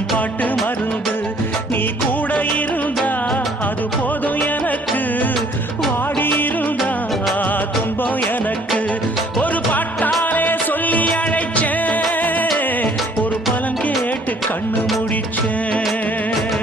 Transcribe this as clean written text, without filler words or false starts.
தரும் பாட்டு மருந்து. நீ கூட இருந்தா அது போதும் எனக்கு, வாடி இருந்தா துன்பம் எனக்கு. ஒரு பாட்டாலே சொல்லி அழைச்சேன், ஒரு பலன் கேட்டு கண்ணு முடிச்சேன்.